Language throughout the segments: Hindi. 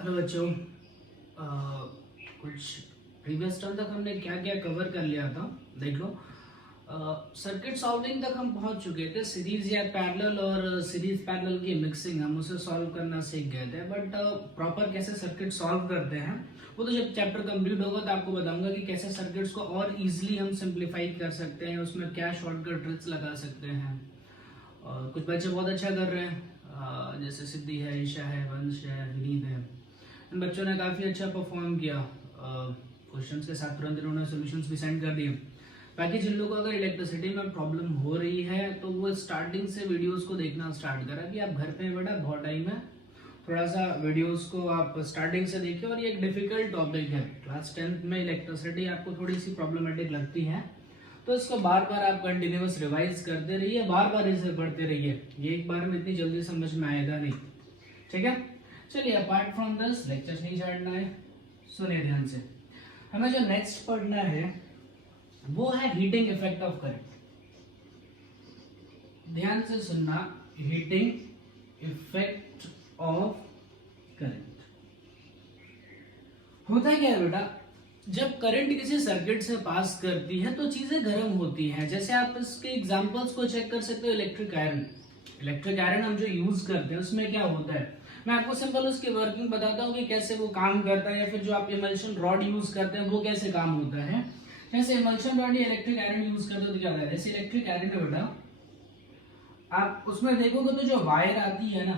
हेलो बच्चों। कुछ प्रीवियस टर्म तक हमने क्या क्या कवर कर लिया था देख लो। सर्किट सॉल्विंग तक हम पहुंच चुके थे। सीरीज या पैरेलल और सीरीज पैरेलल की मिक्सिंग हम उसे सॉल्व करना सीख गए थे, बट प्रॉपर कैसे सर्किट सॉल्व करते हैं वो तो जब चैप्टर कंप्लीट होगा तो आपको बताऊंगा कि कैसे सर्किट्स को और इजीली हम सिंप्लीफाई कर सकते हैं, उसमें क्या शॉर्टकट ट्रिक्स लगा सकते हैं। और कुछ बच्चे बहुत अच्छा कर रहे हैं, जैसे सिद्धि है, ईशा है, वंश है, विनीत है। इन बच्चों ने काफ़ी अच्छा परफॉर्म किया। क्वेश्चंस के साथ तुरंत इन्होंने सॉल्यूशंस भी सेंड कर दिए। बाकी जिन लोगों को अगर इलेक्ट्रिसिटी में प्रॉब्लम हो रही है तो वो स्टार्टिंग से वीडियोस को देखना स्टार्ट करा कि आप घर पे बेटा बहुत टाइम है, थोड़ा सा वीडियोस को आप स्टार्टिंग से देखिए। और ये एक डिफिकल्ट टॉपिक है, क्लास 10th में इलेक्ट्रिसिटी आपको थोड़ी सी प्रॉब्लमेटिक लगती है तो इसको बार बार आप कंटिन्यूस रिवाइज करते रहिए, बार बार इसे पढ़ते रहिए। ये एक बार में इतनी जल्दी समझ में आएगा नहीं, ठीक है। चलिए, अपार्ट फ्रॉम दिस लेक्चर नहीं छाड़ना है, सुनिए ध्यान से। हमें जो नेक्स्ट पढ़ना है वो है हीटिंग इफेक्ट ऑफ करंट। ध्यान से सुनना, हीटिंग इफेक्ट ऑफ करंट। होता क्या है बेटा, जब करंट किसी सर्किट से पास करती है तो चीजें गर्म होती हैं। जैसे आप इसके एग्जांपल्स को चेक कर सकते हो। इलेक्ट्रिक आयरन, इलेक्ट्रिक आयरन हम जो यूज करते हैं उसमें क्या होता है, मैं आपको सिंपल उसकी वर्किंग बताता हूँ कि कैसे वो काम करता है, या फिर जो आप इमल्शन रॉड यूज करते हैं वो कैसे काम होता है। जैसे इमल्शन रॉड या इलेक्ट्रिक आयरन यूज करते हो तो क्या होता है, जैसे इलेक्ट्रिक आयरन है बेटा, आप उसमें देखोगे तो जो वायर आती है ना,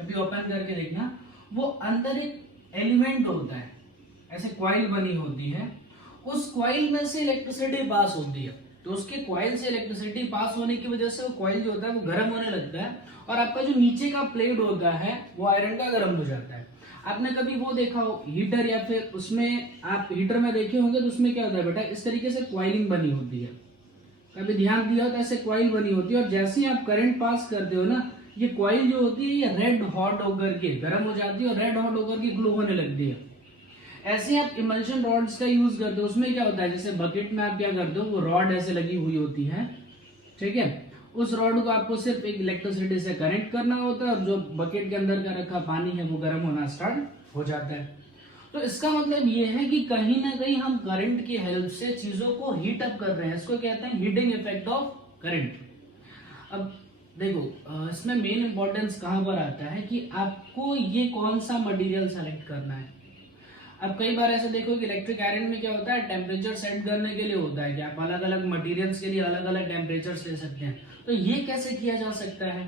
कभी ओपन करके देखना, वो अंदर एक एलिमेंट होता है, ऐसे क्वाइल बनी होती है। उस क्वाइल में से इलेक्ट्रिसिटी पास होती है, तो उसके क्वाइल से इलेक्ट्रिसिटी पास होने की वजह से वो क्वाइल जो होता है वो गर्म होने लगता है, और आपका जो नीचे का प्लेट होता है वो आयरन का गर्म हो जाता है। आपने कभी वो देखा हो हीटर, या फिर उसमें आप हीटर में देखे होंगे तो उसमें क्या होता है बेटा, इस तरीके से क्वाइलिंग बनी होती है। कभी ध्यान दिया हो तो ऐसे क्वाइल बनी होती है, और जैसे ही आप करंट पास करते हो ना, ये क्वाइल जो होती है ये रेड हॉट होकर के गर्म हो जाती है और रेड हॉट होकर के ग्लो होने लगती है। ऐसे आप इमल्शन रॉड्स का यूज करते हो, उसमें क्या होता है, जैसे बकेट में आप क्या करते हो, वो रॉड ऐसे लगी हुई होती है, ठीक है। उस रॉड को आपको सिर्फ एक इलेक्ट्रिसिटी से कनेक्ट करना होता है, और जो बकेट के अंदर का रखा पानी है वो गर्म होना स्टार्ट हो जाता है। तो इसका मतलब ये है कि कहीं ना कहीं हम करंट की हेल्प से चीजों को हीट अप कर रहे हैं। इसको कहते हैं हीटिंग इफेक्ट ऑफ करंट। अब देखो, इसमें मेन इंपॉर्टेंस कहां पर आता है कि आपको ये कौन सा मटेरियल सेलेक्ट करना है। अब कई बार ऐसे देखो कि इलेक्ट्रिक आयरन में क्या होता है, टेम्परेचर सेट करने के लिए होता है कि आप अलग अलग मटेरियल्स के लिए अलग अलग टेम्परेचर्स ले सकते हैं। तो ये कैसे किया जा सकता है,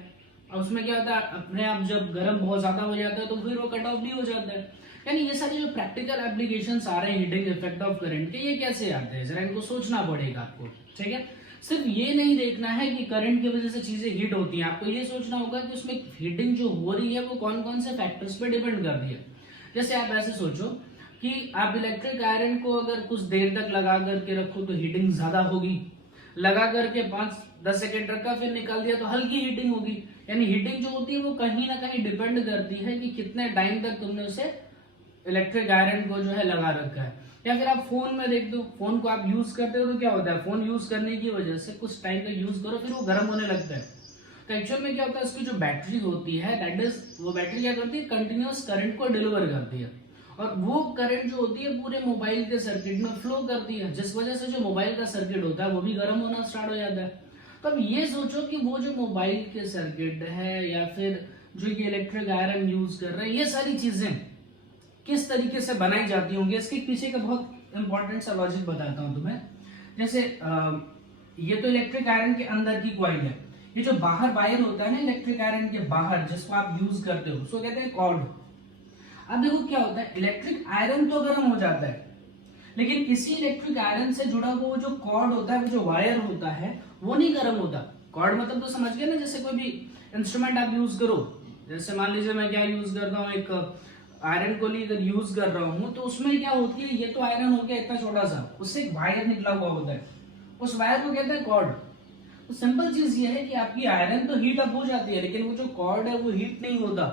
और उसमें क्या होता है, अपने आप जब गर्म बहुत ज्यादा हो जाता है तो फिर वो कट ऑफ भी हो जाता है। यानी ये सारी जो प्रैक्टिकल एप्लीकेशंस आ रहे हैं हीटिंग इफेक्ट ऑफ करंट के, ये कैसे आते हैं, जरा इनको सोचना पड़ेगा आपको, ठीक है। सिर्फ ये नहीं देखना है कि करंट की वजह से चीजें हीट होती हैं, आपको ये सोचना होगा कि उसमें हीटिंग जो हो रही है वो कौन कौन से फैक्टर्स पे डिपेंड कर रही है। जैसे आप ऐसे सोचो कि आप इलेक्ट्रिक आयरन को अगर कुछ देर तक लगा करके रखो तो हीटिंग ज्यादा होगी, लगा करके 5-10 सेकेंड रखा फिर निकाल दिया तो हल्की हीटिंग होगी। यानी हीटिंग जो होती है वो कहीं ना कहीं डिपेंड करती है कि कितने टाइम तक तुमने उसे इलेक्ट्रिक आयरन को जो है लगा रखा है। या फिर आप फोन में देख दो, फोन को आप यूज करते हो तो क्या होता है, फोन यूज करने की वजह से कुछ टाइम तक यूज करो फिर वो गर्म होने लगता है। तो एक्चुअल में क्या होता है, उसकी जो बैटरी होती है, दैट इज, वो बैटरी क्या करती है, कंटिन्यूअस करंट को डिलीवर करती है, और वो करंट जो होती है पूरे मोबाइल के सर्किट में फ्लो करती है, जिस वजह से जो मोबाइल का सर्किट होता है वो भी गर्म होना स्टार्ट हो जाता है। तो अब ये सोचो कि वो जो मोबाइल के सर्किट है या फिर जो ये इलेक्ट्रिक आयरन यूज कर रहे हैं, ये सारी चीजें किस तरीके से बनाई जाती होंगी। इसके पीछे का बहुत इंपॉर्टेंट सा लॉजिक बताता हूं तुम्हें। जैसे ये तो इलेक्ट्रिक आयरन के अंदर की कॉइल है, ये जो बाहर वायर होता है ना इलेक्ट्रिक आयरन के बाहर जिसको आप यूज करते हो उसको कहते हैं कॉर्ड। अब देखो क्या होता है, इलेक्ट्रिक आयरन तो गर्म हो जाता है, लेकिन इसी इलेक्ट्रिक आयरन से जुड़ा हुआ वो जो कॉर्ड होता है, वो जो वायर होता है वो नहीं गर्म होता। कॉर्ड मतलब तो समझ गए ना, जैसे कोई भी इंस्ट्रूमेंट आप यूज करो, जैसे मान लीजिए मैं क्या यूज करता हूँ, एक आयरन को अगर यूज कर रहा हूँ तो उसमें क्या होती है, ये तो आयरन हो गया इतना छोटा सा, उससे एक वायर निकला हुआ होता है, उस वायर को कहते हैं कॉर्ड। तो सिंपल चीज ये है कि आपकी आयरन तो हीट अप हो जाती है लेकिन वो जो कॉर्ड है वो हीट नहीं होता।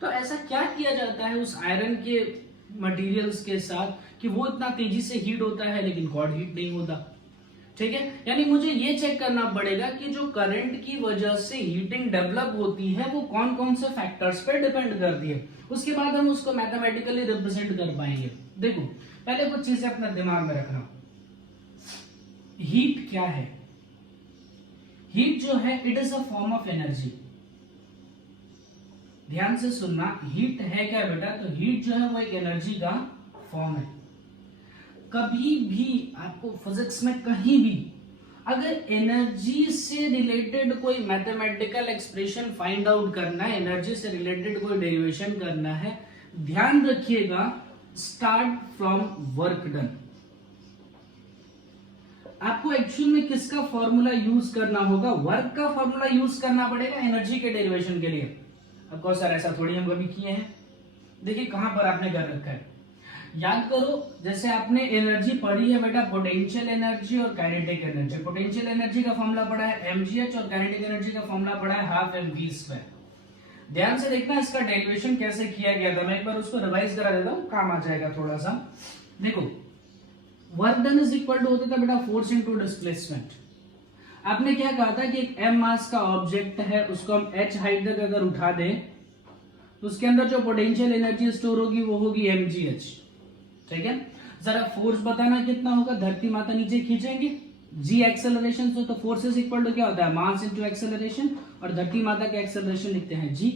तो ऐसा क्या किया जाता है उस आयरन के मटेरियल्स के साथ कि वो इतना तेजी से हीट होता है लेकिन कॉर्ड हीट नहीं होता। ठीक है, यानी मुझे ये चेक करना पड़ेगा कि जो करंट की वजह से हीटिंग डेवलप होती है वो कौन कौन से फैक्टर्स पे डिपेंड करती है, उसके बाद हम उसको मैथमेटिकली रिप्रेजेंट कर पाएंगे। देखो पहले कुछ चीजें अपना दिमाग में रखना। हीट क्या है? हीट जो है it is a form of energy. ध्यान से सुनना, हीट है क्या बेटा? तो हीट जो है वो एक एनर्जी का फॉर्म है। कभी भी आपको फिजिक्स में कहीं भी अगर एनर्जी से रिलेटेड कोई मैथमेटिकल एक्सप्रेशन फाइंड आउट करना है, एनर्जी से रिलेटेड कोई डेरिवेशन करना है, ध्यान रखिएगा स्टार्ट फ्रॉम वर्क डन। आपको एक्चुअल में किसका फॉर्मूला यूज करना होगा? वर्क का फॉर्मूला यूज करना पड़ेगा एनर्जी के डेरिवेशन के लिए। ऑफकोर्स सर ऐसा थोड़ी हम कभी किए हैं। देखिए कहां पर आपने कर रखा है, याद करो जैसे आपने एनर्जी पढ़ी है बेटा, पोटेंशियल एनर्जी और काइनेटिक एनर्जी। पोटेंशियल एनर्जी का फॉर्मूला पढ़ा है mgh और काइनेटिक एनर्जी का फॉर्मूला पढ़ा है हाफ mv²। ध्यान से देखना इसका डेरिवेशन कैसे किया गया था, मैं एक बार उसको रिवाइज करा देता हूं, काम आ जाएगा थोड़ा सा। देखो work done is equal to होता था बेटा फोर्स इनटू डिस्प्लेसमेंट। आपने क्या कहा था कि एक m मास का ऑब्जेक्ट है, उसको हम h हाइट तक अगर उठा दें तो उसके अंदर जो पोटेंशियल एनर्जी स्टोर होगी वो होगी mgh। ठीक है, जरा फोर्स बताना कितना होगा? धरती माता नीचे खींचेंगे, g एक्सेलरेशन से, तो फोर्स इज इक्वल टू क्या होता है? मास इनटू एक्सेलरेशन, और धरती माता के एक्सेलरेशन लिखते हैं g,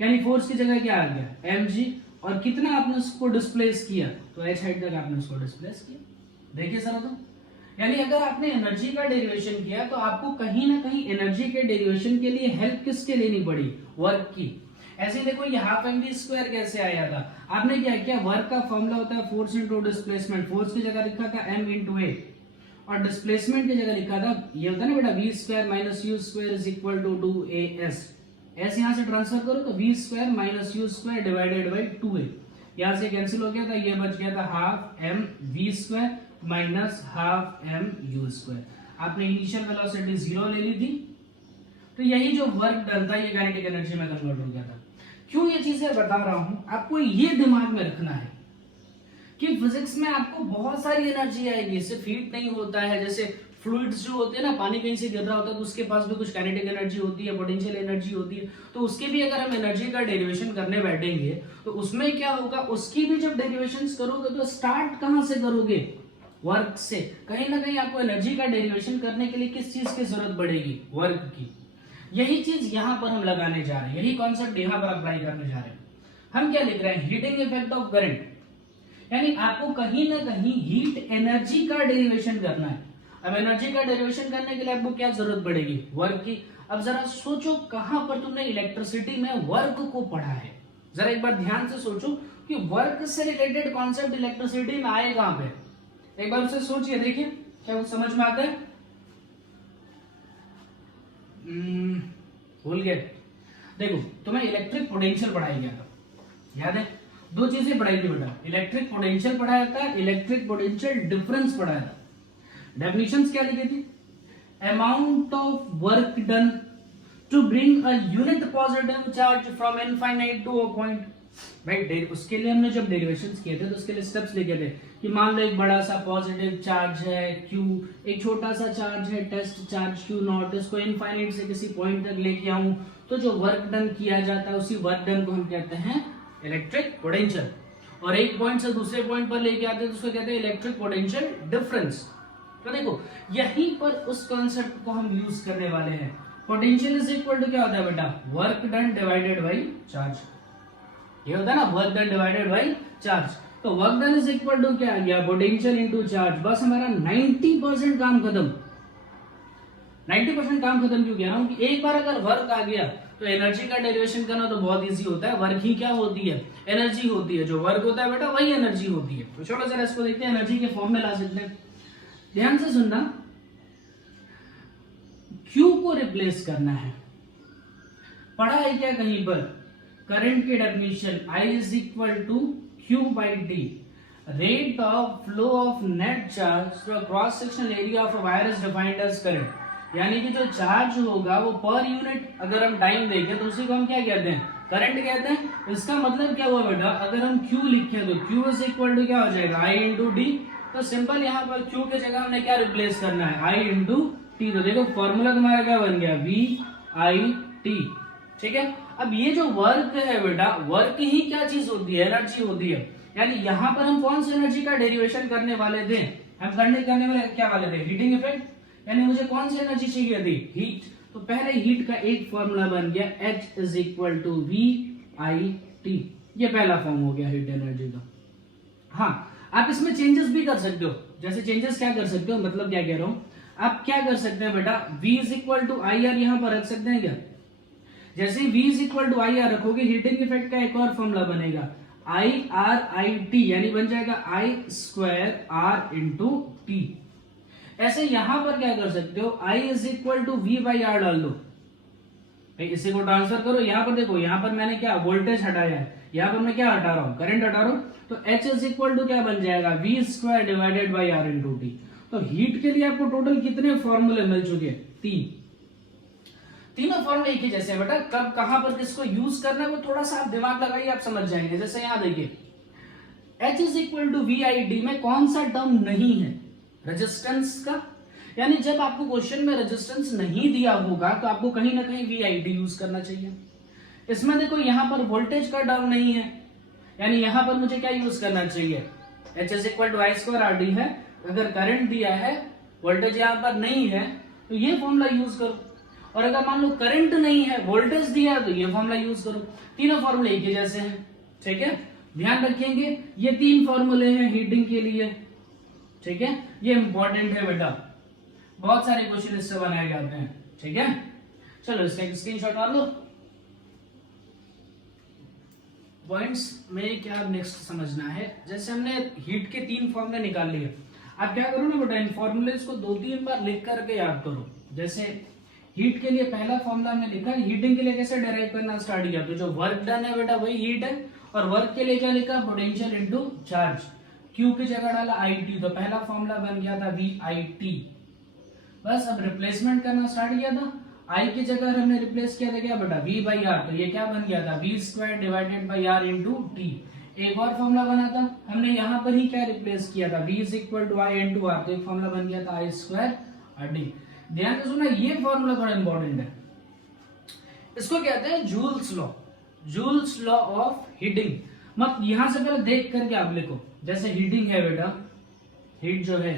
यानी फोर्स की जगह क्या आ गया? mg, और कितना आपने उसको डिस्प्लेस किया? तो h हाइट तक आपने उसको डिस्प्लेस किया। देखिए सर, तो यानी अगर आपने एनर्जी का डेरिवेशन किया तो आपको कहीं ना कहीं एनर्जी के डेरिवेशन के लिए हेल्प किसके लेनी पड़ी? वर्क की। ऐसे देखो ये हाफ mv² कैसे आया था? आपने क्या किया? वर्क का फॉर्मूला होता है फोर्स इनटू डिस्प्लेसमेंट। फोर्स की जगह लिखा था m इनटू a, और डिस्प्लेसमेंट की जगह लिखा था, ये होता है ना बेटा v² minus u² is equal to 2as। s यहां से ट्रांसफर करो तो v² minus u² divided by 2a, यहां से कैंसिल हो गया था, ये बच गया था half mv² minus half mu²। आपने इनिशियल वेलोसिटी 0 ले ली थी, तो यही जो वर्क डन था ये काइनेटिक एनर्जी में कन्वर्ट हो गया था। क्यों ये चीजें बता रहा हूं? आपको ये दिमाग में रखना है कि फिजिक्स में आपको बहुत सारी एनर्जी आएगी, सिर्फ हीट नहीं होता है। जैसे फ्लूइड्स जो होते हैं ना, पानी कहीं से गिर रहा होता है तो उसके पास भी कुछ काइनेटिक एनर्जी होती है, पोटेंशियल एनर्जी होती है, तो उसके भी अगर हम एनर्जी का डेरिवेशन करने बैठेंगे तो उसमें क्या होगा? उसकी भी जब डेरिवेशन करोगे तो स्टार्ट कहां से करोगे? वर्क से। कहीं ना कहीं आपको एनर्जी का डेरिवेशन करने के लिए किस चीज की जरूरत पड़ेगी? वर्क की। यही चीज यहां पर हम लगाने जा रहे हैं, यही कॉन्सेप्ट यहां पर अप्लाई करने जा रहे हैं। हम क्या लिख रहे हैं? हीटिंग इफेक्ट ऑफ करंट, यानी आपको कहीं ना कहीं हीट एनर्जी का डेरिवेशन करना है। अब एनर्जी का डेरिवेशन करने के लिए आपको क्या जरूरत पड़ेगी? वर्क की। अब जरा सोचो कहां पर तुमने इलेक्ट्रिसिटी में वर्क को पढ़ा है? जरा एक बार ध्यान से सोचो कि वर्क से रिलेटेड कॉन्सेप्ट इलेक्ट्रिसिटी में आए कहां पे? एक बार उसे सोचिए, देखिए क्या वो समझ में आता है? भूल गए? देखो तुम्हें इलेक्ट्रिक पोटेंशियल पढ़ाया गया था, याद है? दो चीजें पढ़ाई थी बेटा, इलेक्ट्रिक पोटेंशियल पढ़ाया था, इलेक्ट्रिक पोटेंशियल डिफरेंस पढ़ाया था। डेफिनेशंस क्या लिखी थी? Amount of work done to bring a unit positive charge from infinite to a point. भाई उसके लिए हमने जब डेरिवेशंस किए थे तो उसके लिए स्टेप्स लिखे थे कि मान लो एक बड़ा सा पॉजिटिव चार्ज है Q, एक छोटा सा चार्ज है टेस्ट चार्ज Q0, इसको इनफाइनाइट से किसी पॉइंट तक लेके आऊं तो जो वर्क डन किया जाता है उसी वर्क डन को हम कहते हैं इलेक्ट्रिक पोटेंशियल। और एक पॉइंट से दूसरे पॉइंट पर लेके आते हैं तो उसको कहते हैं इलेक्ट्रिक पोटेंशियल डिफरेंस। तो देखो यहीं पर उस कॉन्सेप्ट को हम यूज करने वाले हैं। पोटेंशियल इज इक्वल टू क्या होता है बेटा? Work done divided by charge. ये होता है ना work done divided by charge. तो work done is equal to क्या आ गया? Potential into charge. बस हमारा 90% काम खत्म। 90% काम खत्म क्यों कह रहा हूं कि एक बार अगर वर्क आ गया तो एनर्जी का डेरिवेशन करना तो बहुत इजी होता है। वर्क ही क्या होती है? एनर्जी होती है। जो वर्क होता है बेटा वही एनर्जी होती है। तो चलो जरा इसको देखते हैं, एनर्जी के फॉर्म में ला सकते हैं। ध्यान से सुनना, Q को रिप्लेस करना है। पढ़ा है क्या कहीं पर? करंट की definition I is equal to Q by T, rate of flow of net charge through cross sectional area of a wire is defined as current. यानी कि जो चार्ज होगा वो पर यूनिट अगर हम टाइम देखें तो उसी को हम क्या कहते हैं? करंट कहते हैं। इसका मतलब क्या हुआ बेटा? अगर हम Q लिखें तो Q इज इक्वल टू क्या हो जाएगा? I into D. तो सिंपल यहाँ पर Q के जगह हमने क्या रिप्लेस करना है, I इंटू टी। तो देखो फॉर्मूला तुम्हारा क्या बन गया, VIT। ठीक है, अब ये जो वर्क है बेटा, वर्क ही क्या चीज होती है, एनर्जी होती है। यानी यहाँ पर हम कौन सी एनर्जी का डेरिवेशन करने वाले थे, हम करने वाले क्या वाले थे, हीटिंग इफेक्ट। यानी मुझे कौन सी एनर्जी चाहिए थी, हीट। तो पहले हीट का एक फॉर्मूला बन गया H is equal to VIT। ये पहला फॉर्म हो गया हीट एनर्जी का। हाँ, आप इसमें चेंजेस भी कर सकते हो। जैसे चेंजेस क्या कर सकते हो, मतलब क्या कह रहा हूं, आप क्या कर सकते हैं बेटा, V is equal to I R यहाँ पर रख सकते हैं क्या। जैसे V is equal to I R रखोगे, हीटिंग इफेक्ट का एक और फॉर्मूला बनेगा IRIT, यानी बन जाएगा I square R into T. ऐसे यहां पर क्या कर सकते हो, I is equal to V by R डाल दो, इसी को ट्रांसफर करो। यहां पर देखो, यहां पर मैंने क्या वोल्टेज हटाया है, यहां पर मैं क्या हटा रहा हूं, करंट हटा रहा हूं। तो H इज इक्वल टू क्या बन जाएगा, V square divided by R into T. तो हीट के लिए आपको टोटल कितने फॉर्मूले मिल चुके हैं, 3। तीनों फॉर्मूले एक ही जैसे हैं बेटा, कब कहां पर किसको यूज करना है वो थोड़ा सा आप दिमाग लगाइए, आप समझ जाएंगे। जैसे यहां देखिए, H is equal to VID में कौन सा टर्म नहीं है, रेजिस्टेंस का। यानी जब आपको क्वेश्चन में रेजिस्टेंस नहीं दिया होगा तो आपको कहीं ना कहीं VID यूज करना चाहिए। इसमें देखो यहां पर वोल्टेज का टर्म नहीं है, यानी यहां पर मुझे क्या यूज करना चाहिए, H is equal to I square RD है। अगर करंट दिया है, वोल्टेज यहां पर नहीं है, तो ये फॉर्मूला यूज करो। और अगर मान लो करंट नहीं है, वोल्टेज दिया है, तो ये फॉर्मूला यूज करो। तीनों फॉर्मूले एक ही जैसे हैं, ठीक है, ध्यान रखेंगे। ये 3 फॉर्मूले हैं हीटिंग के लिए, ठीक है, ये इंपॉर्टेंट है बेटा, बहुत सारे क्वेश्चन इससे बनाए जाते हैं, ठीक है। चलो इसका एक स्क्रीनशॉट मार लो। पॉइंट्स में क्या नेक्स्ट समझना है, जैसे हमने हीट के 3 फॉर्मूले निकाल लिए, आप क्या करो ना बेटा, इन फॉर्मूलेस को 2-3 बार लिख करके याद करो। जैसे हीट के लिए पहला फॉर्मूला हमने लिखा, हीटिंग के लिए कैसे डेराइव करना स्टार्ट किया, तो जो वर्क डन है बेटा वही हीट है। और वर्क के लिए क्या लिखा, पोटेंशियल इनटू चार्ज। Q की जगह डाला IT, तो पहला फॉर्मूला बन गया था VIT। बस अब रिप्लेसमेंट करना स्टार्ट किया था, I की जगह हमने रिप्लेस किया था क्या बेटा, V बाई आर। तो ये क्या बन गया था, V square divided by R into T. एक और फॉर्मूला बना था, हमने यहाँ पर ही क्या रिप्लेस किया था, V is equal to I into R. तो एक फॉर्मूला बन गया था I स्क्वायर RD। ध्यान से सुना, ये फॉर्मूला थोड़ा इंपॉर्टेंट है, इसको कहते हैं joules law, joules law of heating. मत यहां से पहले देख करके आप लिखो। जैसे हीटिंग है बेटा, हीट जो है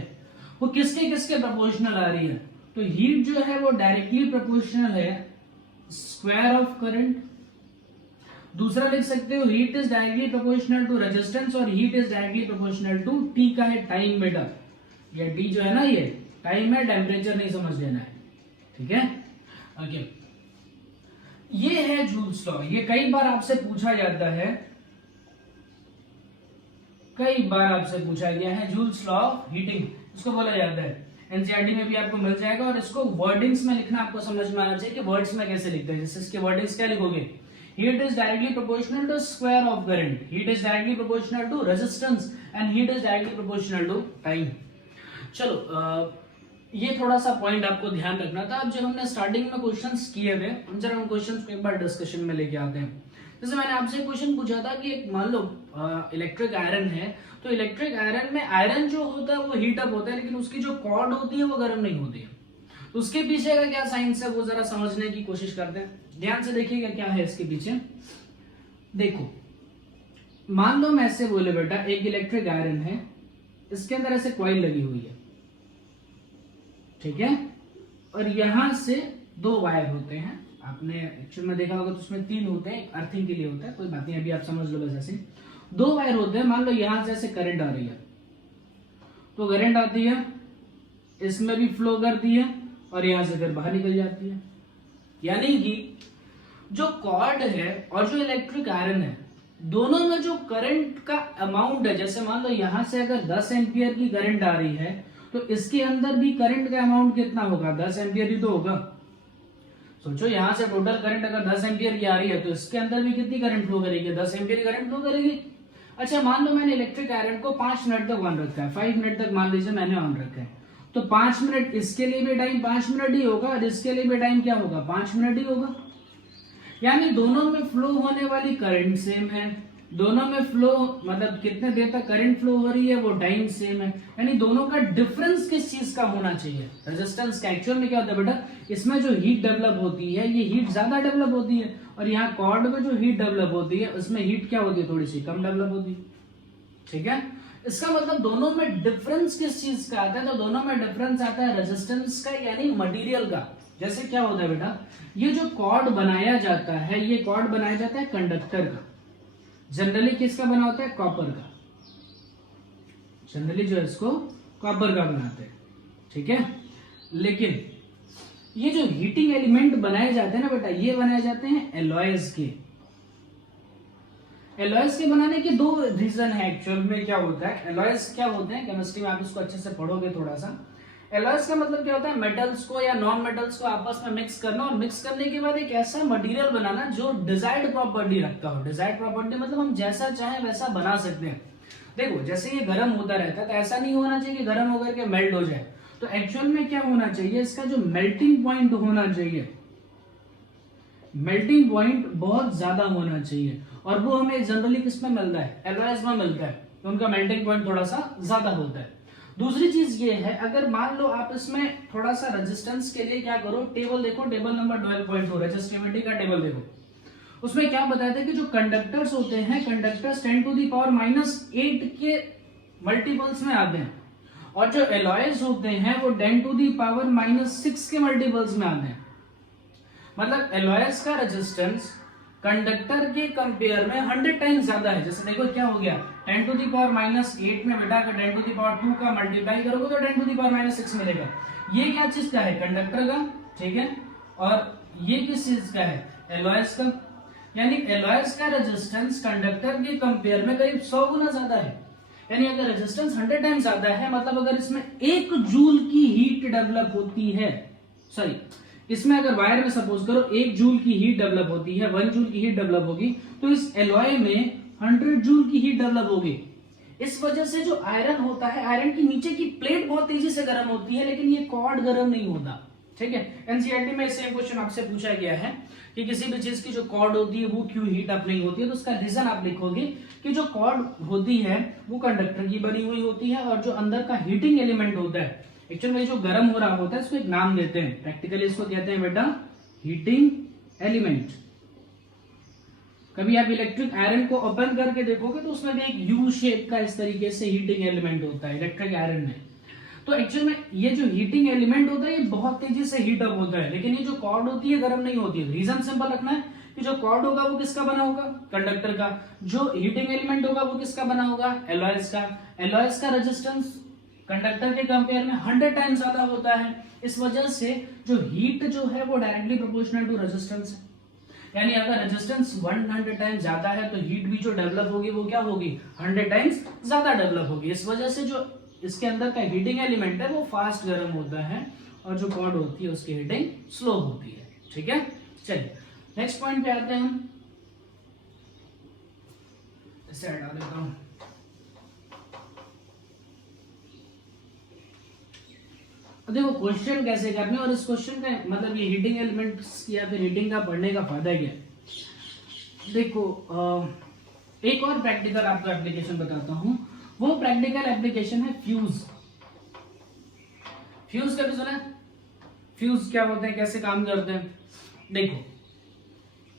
वो किसके किसके प्रोपोर्शनल आ रही है, तो हीट जो है वो डायरेक्टली प्रोपोर्शनल है स्क्वायर ऑफ करंट। दूसरा लिख सकते हो, heat is directly proportional to resistance, और heat is directly proportional to T का है टाइम बेटा। ये टी जो है ना, ये टाइम है, टेम्परेचर नहीं समझ लेना है, ठीक है, ओके। ये है जूल्स लॉ, ये कई बार आपसे पूछा जाता है, कई बार आपसे पूछा गया है जूल्स लॉ ऑफ हीटिंग, इसको बोला जाता है। एनसीईआरटी में भी आपको मिल जाएगा, और इसको वर्डिंग्स में लिखना आपको समझ में आना चाहिए कि वर्ड्स में कैसे लिखते हैं। जैसे इसके वर्डिंग्स क्या लिखोगे, heat is directly proportional to square of current, heat is directly proportional to resistance, and heat is directly proportional to time. चलो ये थोड़ा सा पॉइंट आपको ध्यान रखना था। अब जब हमने स्टार्टिंग में क्वेश्चंस किए थे, हम जरा उन क्वेश्चंस को एक बार डिस्कशन में लेके आते हैं। जैसे मैंने आपसे क्वेश्चन पूछा था कि एक मान लो इलेक्ट्रिक आयरन है, तो इलेक्ट्रिक आयरन में आयरन जो होता है वो हीट अप होता है, लेकिन उसकी जो कॉर्ड होती है वो गर्म नहीं होती है। तो उसके पीछे का क्या साइंस है वो जरा समझने की कोशिश करते हैं। ध्यान से देखिएगा क्या है इसके पीछे। देखो, मान लो मैं ऐसे बोले बेटा, एक इलेक्ट्रिक आयरन है, इसके अंदर ऐसे कॉइल लगी हुई है, ठीक है, और यहां से 2 वायर होते हैं। आपने एक्चुअल में देखा होगा तो उसमें 3 होते हैं, एक अर्थिंग के लिए होता है, कोई बात नहीं, अभी आप समझ लो बस ऐसे 2 वायर होते हैं। मान लो यहां से ऐसे करंट आ रही है, तो करंट आती है, इसमें भी फ्लो करती है, और यहां से फिर बाहर निकल जाती है। यानी कि जो कॉर्ड है और जो इलेक्ट्रिक आयरन है, दोनों में जो करंट का अमाउंट है, जैसे मान लो यहां से अगर 10 एम्पियर की करंट आ रही है, तो इसके अंदर भी करंट का अमाउंट कितना होगा, 10 एम्पियर ही तो होगा। सोचो, यहां से टोटल करंट अगर 10 एम्पियर की आ रही है, तो इसके अंदर भी कितनी करंट फ्लो करेगी, 10 एम्पियर की करंट फ्लो करेगी। अच्छा, मान लो मैंने इलेक्ट्रिक आयरन को 5 मिनट तक ऑन रखा है, 5 मिनट तक मान लीजिए मैंने ऑन रखा है, तो 5 मिनट इसके लिए भी टाइम 5 मिनट ही होगा, और इसके लिए भी टाइम क्या होगा, 5 मिनट ही होगा। यानी दोनों में फ्लो होने वाली करंट सेम है, दोनों में फ्लो मतलब कितने देर तक करंट फ्लो हो रही है वो टाइम सेम है, यानी दोनों का डिफरेंस किस चीज का होना चाहिए, रेजिस्टेंस का। एक्चुअल में क्या होता है बेटा, इसमें जो हीट डेवलप होती है ये हीट ज्यादा डेवलप होती है, और यहाँ कॉर्ड में जो हीट डेवलप होती है उसमें हीट क्या होती है, थोड़ी सी कम डेवलप होती है। ठीक है, इसका मतलब दोनों में डिफरेंस किस चीज का आता है, तो दोनों में डिफरेंस आता है रेजिस्टेंस का, यानी मटेरियल का। जैसे क्या होता है बेटा, ये जो कॉर्ड बनाया जाता है, ये कॉर्ड बनाया जाता है कंडक्टर का, जनरली किसका बना होता है, कॉपर का। जनरली जो है इसको कॉपर का बनाते हैं। ठीक है, लेकिन ये जो हीटिंग एलिमेंट बनाए जाते हैं ना बेटा, ये बनाए जाते हैं एलॉयज के। एलॉयज के बनाने के दो रीजन है। एक्चुअल में क्या होता है, एलॉयज क्या होते हैं, केमिस्ट्री में आप इसको अच्छे से पढ़ोगे थोड़ा सा। एलॉयज का मतलब क्या होता है, मेटल्स को या नॉन मेटल्स को आपस में मिक्स करना, और मिक्स करने के बाद एक ऐसा मटेरियल बनाना जो डिजायर्ड प्रॉपर्टी रखता हो। डिजायर्ड प्रॉपर्टी मतलब हम जैसा चाहें वैसा बना सकते हैं। देखो जैसे ये गर्म होता रहता है, तो ऐसा नहीं होना चाहिए कि गर्म होकर के मेल्ट हो जाए। तो एक्चुअल में क्या होना चाहिए, इसका जो मेल्टिंग पॉइंट होना चाहिए, मेल्टिंग पॉइंट बहुत ज्यादा होना चाहिए, और वो हमें जनरली किस में मिलता है, एलॉयज में मिलता है, तो उनका मेल्टिंग पॉइंट थोड़ा सा ज्यादा होता है। दूसरी चीज ये है, अगर मान लो आप इसमें थोड़ा सा रेजिस्टेंस के लिए क्या करो, टेबल देखो, टेबल नंबर 12.2 रेजिस्टिविटी का टेबल देखो, उसमें क्या बताया था कि जो कंडक्टर्स होते हैं, कंडक्टर्स 10⁻⁻8 के मल्टीपल्स में आते हैं, और जो एलॉयज होते हैं वो 10⁻⁻6 के मल्टीपल्स में आते हैं। मतलब एलॉयज का रेजिस्टेंस कंडक्टर के कंपेयर में 100 टाइम्स ज्यादा है। जैसे देखो क्या हो गया, 10⁻⁸ में बेटा अगर 10⁻2 का मल्टीप्लाई करोगे तो 10⁻6 मिलेगा। ये क्या चीज का है, कंडक्टर का। ठीक है, और ये किस चीज का है, एलॉयज का। यानी एलॉयज का रेजिस्टेंस कंडक्टर के कंपेयर में करीब 100 गुना ज्यादा है। यानी अगर रेजिस्टेंस 100 टाइम्स ज्यादा है, मतलब अगर इसमें 1 जूल की हीट डेवलप होती है, सॉरी इसमें अगर वायर में सपोज करो 1 जूल की हीट डेवलप होती है, 1 जूल की हीट डेवलप होगी, तो इस एलॉय में 100 जूल की हीट डेवलप होगी। इस वजह से जो आयरन होता है, आयरन की नीचे की प्लेट बहुत तेजी से गर्म होती है, लेकिन ये कॉर्ड गर्म नहीं होता। ठीक है, एनसीईआरटी में सेम क्वेश्चन आपसे पूछा गया है कि किसी भी चीज की जो कॉर्ड होती है वो क्यों हीट अप नहीं होती है, तो उसका रीजन आप लिखोगे कि जो कॉर्ड होती है वो कंडक्टर की बनी हुई होती है, और जो अंदर का हीटिंग एलिमेंट होता है, एक्चुअल में जो गर्म हो रहा होता है, इसको एक नाम देते हैं, प्रैक्टिकली इसको कहते हैं बेटा हीटिंग एलिमेंट। कभी आप इलेक्ट्रिक आयरन को ओपन करके देखोगे तो उसमें भी एक यू शेप का इस तरीके से हीटिंग एलिमेंट होता है इलेक्ट्रिक आयरन में। तो एक्चुअल में ये जो हीटिंग एलिमेंट होता है ये बहुत तेजी से हीट अप होता है, लेकिन ये जो कॉर्ड होती है गर्म नहीं होती है। रीजन सिंपल रखना है कि जो कॉर्ड होगा वो किसका बना होगा, कंडक्टर का। जो हीटिंग एलिमेंट होगा वो किसका बना होगा, एलॉयज का। एलॉयज का रेजिस्टेंस कंडक्टर के कंपेयर में 100 टाइम्स ज्यादा होता है। इस वजह से जो हीट जो है वो डायरेक्टली प्रोपोर्शनल टू रेजिस्टेंस है। यानी अगर रेजिस्टेंस 100 टाइम्स ज्यादा है तो हीट भी जो डेवलप होगी वो क्या होगी, 100 टाइम्स ज्यादा डेवलप होगी। इस वजह से जो इसके अंदर का हीटिंग एलिमेंट है वो फास्ट गर्म होता है, और जो कॉर्ड होती है उसकी हीटिंग स्लो होती है। ठीक है, चलिए नेक्स्ट पॉइंट पे आते हैं हम। इसे हटा देता हूं। देखो क्वेश्चन कैसे करने, और इस क्वेश्चन का मतलब ये हीटिंग एलिमेंट्स या फिर हीटिंग का पढ़ने का फायदा क्या है। देखो एक और प्रैक्टिकल आपको एप्लीकेशन बताता हूं। वो प्रैक्टिकल एप्लीकेशन है फ्यूज। फ्यूज कभी सुना, फ्यूज क्या होते हैं, कैसे काम करते हैं। देखो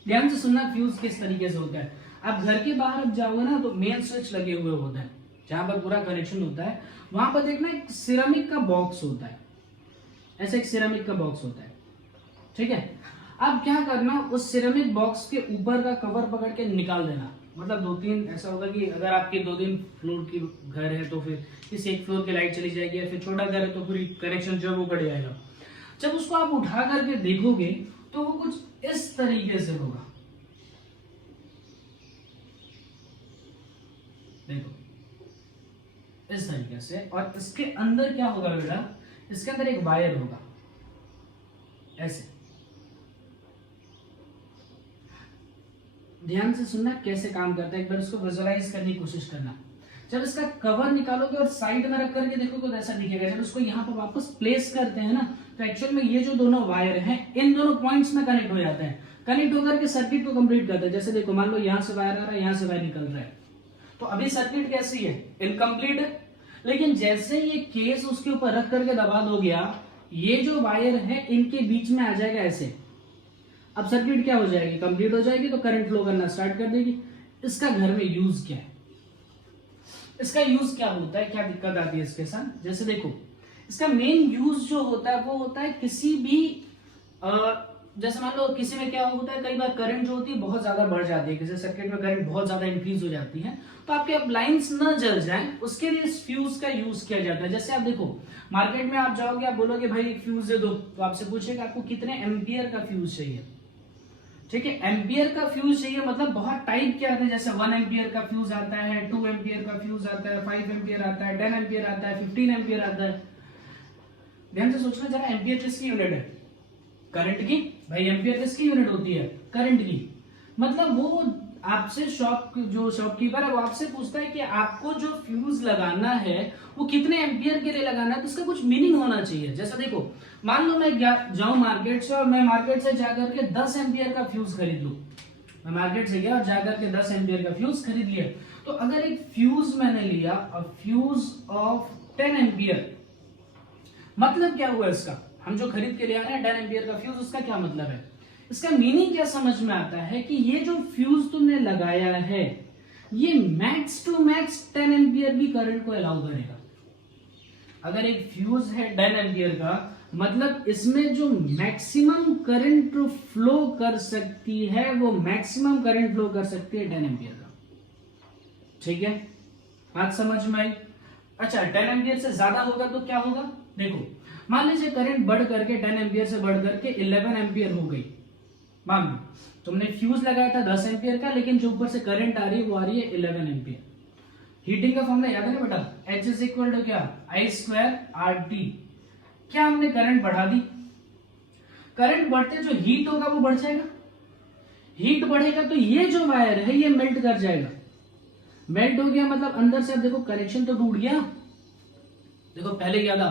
ध्यान से सुनना, फ्यूज किस तरीके से होता है। आप घर के बाहर जाओगे ना तो मेन स्विच लगे हुए होते हैं, जहां पर पूरा कनेक्शन होता है। वहां पर देखना एक सिरेमिक का बॉक्स होता है, ऐसे एक सिरेमिक का बॉक्स होता है। ठीक है, अब क्या करना, उस सिरेमिक बॉक्स के ऊपर का कवर पकड़ के निकाल देना। मतलब 2-3 ऐसा होगा कि अगर आपके 2-3 फ्लोर की घर है तो फिर किसी एक फ्लोर की लाइट चली जाएगी, या फिर छोटा घर है तो पूरी कनेक्शन जो है वो कट जाएगा। जब उसको आप उठा करके देखोगे तो वो कुछ इस तरीके से होगा। देखो इस तरीके से, और इसके अंदर क्या होगा बेटा, इसके अंदर एक वायर होगा ऐसे। ध्यान से सुनना कैसे काम करता है, एक बार इसको विजुअलाइज करने की कोशिश करना। जब इसका कवर निकालोगे और साइड में रख करके देखोगे तो ऐसा दिखेगा। जब इसको यहाँ पर वापस प्लेस करते हैं ना, तो एक्चुअल में ये जो दोनों वायर हैं इन दोनों पॉइंट्स में कनेक्ट हो जाते हैं। कनेक्ट होकर के सर्किट को कंप्लीट करता है। जैसे देखो मान लो यहाँ से वायर आ रहा है, यहाँ से वायर निकल रहा है, तो अभी सर्किट कैसी है, इनकम्प्लीट है। लेकिन जैसे ये केस उसके ऊपर रख करके दबा दो गया, ये जो वायर है इनके बीच में आ जाएगा ऐसे, अब सर्किट क्या हो जाएगी, कंप्लीट हो जाएगी, तो करंट फ्लो करना स्टार्ट कर देगी। इसका घर में यूज क्या है, इसका यूज क्या होता है, क्या दिक्कत आती है इसके साथ, जैसे देखो इसका मेन यूज जो होता है वो होता है किसी भी जैसे मान लो किसी में क्या होता है, कई बार करंट जो होती है बहुत ज्यादा बढ़ जाती है, किसी सर्किट में करंट बहुत ज्यादा इंक्रीज हो जाती है, तो आपके अप्लायंस न जल जाए उसके लिए इस फ्यूज का यूज किया जाता है। जैसे आप देखो मार्केट में आप जाओगे, आप बोलोगे भाई एक फ्यूज दे दो, तो आपसे पूछेगा आपको कितने एम्पियर का फ्यूज चाहिए, ठीक है, एम्पियर का फ्यूज चाहिए, मतलब बहुत टाइप के आते हैं, जैसे 1 एम्पियर का फ्यूज आता है, 2 एम्पियर का फ्यूज आता है, 5 एम्पियर आता है, 10 एम्पियर आता है, 15 एम्पियर आता है। ध्यान से सोचना जरा, एम्पियर किसकी यूनिट है, करंट की, भाई एम्पियर किसकी यूनिट होती है, करंट की। मतलब वो आपसे शॉपकीपर है वो आपसे पूछता है कि आपको जो फ्यूज लगाना है वो कितने एम्पियर के लिए लगाना है, तो इसका कुछ मीनिंग होना चाहिए। जैसा देखो मान लो मैं जाऊं मार्केट से और मैं मार्केट से जाकर के 10 एम्पियर का फ्यूज खरीद लूं, मैं मार्केट से गया और जाकर के 10 एम्पियर का फ्यूज खरीद लिया, तो अगर एक फ्यूज मैंने लिया, फ्यूज ऑफ 10 एम्पियर, मतलब क्या हुआ इसका, हम जो खरीद के ले आ रहे हैं 10 एम्पियर का फ्यूज, उसका क्या मतलब है, इसका मीनिंग क्या समझ में आता है कि ये जो फ्यूज तुमने लगाया है ये मैक्स टू मैक्स 10 एम्पियर की करंट को अलाउ करेगा। अगर एक फ्यूज है 10 एम्पियर का, मतलब इसमें जो मैक्सिमम करंट फ्लो कर सकती है वो मैक्सिमम करंट फ्लो कर सकती है 10 एम्पियर का, ठीक है, बात समझ में आई। अच्छा 10 एम्पियर से ज्यादा होगा तो क्या होगा, देखो मान लीजिए करंट बढ़ करके 10 एम्पियर से बढ़ करके 11 एम्पियर हो गई, मान लो तुमने फ्यूज लगाया था 10 एम्पियर का, लेकिन जो ऊपर से करंट आ रही है वो आ रही है 11 एम्पियर। हीटिंग का फॉर्मूला याद है ना बेटा, H इज इक्वल टू क्या, I स्क्वायर RT। क्या हमने करंट बढ़ा दी, करंट बढ़ते जो हीट होगा वो बढ़ जाएगा, हीट बढ़ेगा तो ये जो वायर है ये मेल्ट कर जाएगा, मेल्ट हो गया मतलब अंदर से, अब देखो कनेक्शन तो टूट गया। देखो पहले क्या था,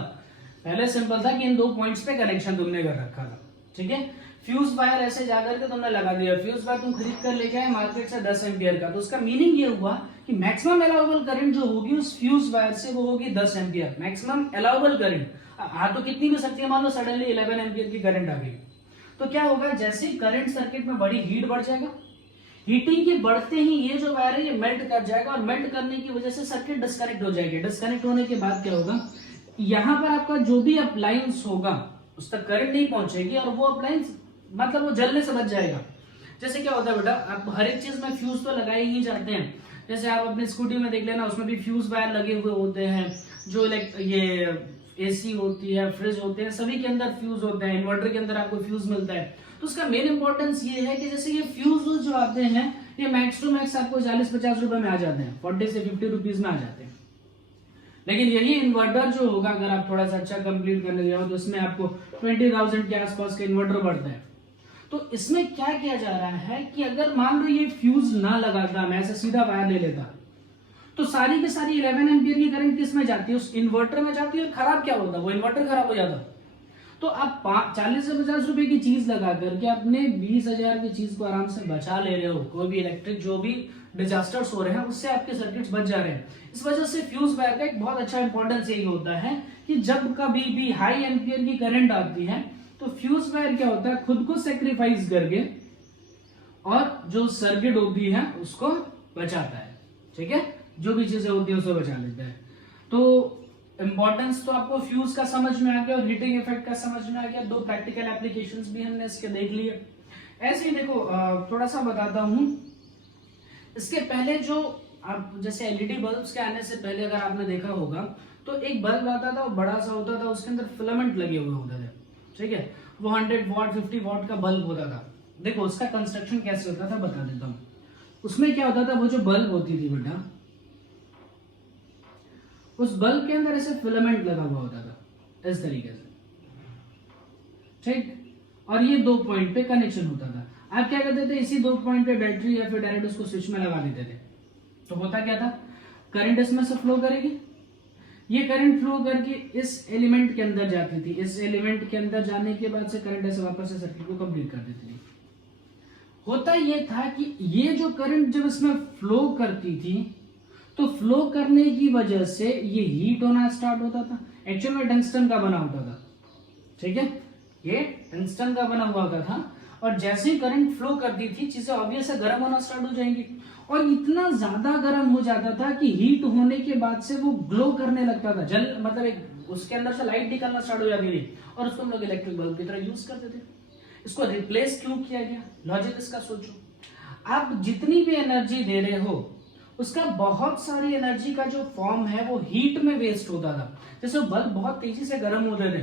पहले सिंपल था कि इन 2 पॉइंट्स पे कनेक्शन तुमने कर रखा था, ठीक है, फ्यूज वायर ऐसे जाकर के तुमने लगा दिया, फ्यूज वायर तुम खरीद कर लेके आए मार्केट से 10 एम्पियर का, तो उसका मीनिंग ये हुआ कि मैक्सिमम अलाउबल करंट जो होगी उस फ्यूज वायर से वो होगी 10 एम्पियर, मैक्सिमम अलाउबल करंट। हाँ तो कितनी भी सकती है, मान लो सडनली 11 एम्पियर की करंट आ गई, तो क्या होगा, जैसे ही करंट सर्किट में बढ़ी हीट बढ़ जाएगा, हीटिंग के बढ़ते ही ये जो वायर है ये मेल्ट कर जाएगा, और मेल्ट करने की वजह से सर्किट डिस्कनेक्ट हो जाएगी। डिस्कनेक्ट होने के बाद क्या होगा, यहाँ पर आपका जो भी अप्लायंस होगा उस तक करंट नहीं पहुंचेगी, और वो अप्लायंस मतलब वो जलने से बच जाएगा। जैसे क्या होता है बेटा, आप हर एक चीज में फ्यूज तो लगाए ही जाते हैं, जैसे आप अपनी स्कूटी में देख लेना, उसमें भी फ्यूज वायर लगे हुए होते हैं, जो ये एसी होती है, फ्रिज होते हैं, सभी के अंदर फ्यूज होते हैं, इन्वर्टर के अंदर आपको फ्यूज मिलता है। तो उसका मेन इंपॉर्टेंस ये है कि जैसे ये फ्यूज जो आते हैं ये मैक्स टू मैक्स आपको 40-50 रुपए में आ जाते हैं, 40 से 50 रुपीज में आ जाते हैं। लेकिन यही इन्वर्टर जो होगा, अगर आप थोड़ा सा अच्छा कंप्लीट करने जाओ तो इसमें आपको 20,000 के आसपास का इन्वर्टर पड़ता है। तो इसमें क्या किया जा रहा है कि अगर मान लो ये फ्यूज ना लगाता, मैं ऐसे सीधा वायर ले लेता, तो सारी की सारी 11 एम्पियर की करंट किस में जाती है, उस इन्वर्टर में जाती है, और खराब क्या होता, वो इन्वर्टर खराब हो जाता। तो आप 40 से 50 रुपए की चीज लगा करके अपने 20,000 की चीज को आराम से बचा ले रहे हो। कोई भी इलेक्ट्रिक जो भी डिजास्टर्स हो रहे हैं उससे आपके सर्किट्स बच जा रहे हैं। इस वजह से फ्यूज वायर का एक बहुत अच्छा इंपॉर्टेंस यही होता है कि जब कभी भी हाई एम्पियर की करंट आती है तो फ्यूज वायर क्या होता है, खुद को सेक्रीफाइस करके और जो सर्किट होती है उसको बचाता है, ठीक है, जो भी चीजें होती है उसको बचा लेता है। तो इंपॉर्टेंस तो आपको फ्यूज का समझ में आ गया और हीटिंग इफेक्ट का समझ में आ गया, 2 प्रैक्टिकल एप्लीकेशंस भी हमने इसके देख लिए। ऐसे ही देखो थोड़ा सा बताता हूं, इसके पहले जो आप जैसे एलईडी बल्ब्स के आने से पहले अगर आपने देखा होगा तो एक बल्ब आता था, वो बड़ा सा होता था, उसके अंदर फिलामेंट लगे हुए होते थे, ठीक है, वो 100 वॉट 50 वॉट का बल्ब होता था। देखो उसका कंस्ट्रक्शन कैसे होता था बता देता हूँ। उसमें क्या होता था, वो जो बल्ब होती थी बेटा, उस बल्ब के अंदर ऐसे फिलामेंट लगा हुआ होता था इस तरीके से, ठीक, और ये 2 पॉइंट पे कनेक्शन होता था। आप क्या करते थे, इसी 2 पॉइंट पे बैटरी या फिर डायरेक्ट उसको स्विच में लगा देते थे, तो होता क्या था, करंट इसमें से फ्लो करेगी, ये करंट फ्लो करके इस एलिमेंट के अंदर जाती थी, इस एलिमेंट के अंदर जाने के बाद से करंट ऐसे वापस से सर्किट को कंप्लीट कर देती थी। होता ये था कि ये जो करंट जब इसमें फ्लो करती थी तो फ्लो करने की वजह से ये हीट होना स्टार्ट होता था। एक्चुअल में टंगस्टन का बना होता था, ठीक है, ये टंगस्टन का बना हुआ था। और जैसे ही करंट फ्लो करती थी चीजें ऑब्वियस है गर्म होना स्टार्ट हो जाएंगी, और इतना ज्यादा गर्म हो जाता था कि हीट होने के बाद से वो ग्लो करने लगता था, जल मतलब एक उसके अंदर से लाइट निकलना स्टार्ट हो जाती थी, और उसको हम लोग इलेक्ट्रिक बल्ब की तरह यूज करते थे। इसको रिप्लेस क्यों किया गया, लॉजिक इसका सोचो। आप जितनी भी एनर्जी दे रहे हो उसका बहुत सारी एनर्जी का जो फॉर्म है वो हीट में वेस्ट होता था। जैसे बल्ब बहुत तेजी से गर्म होते थे,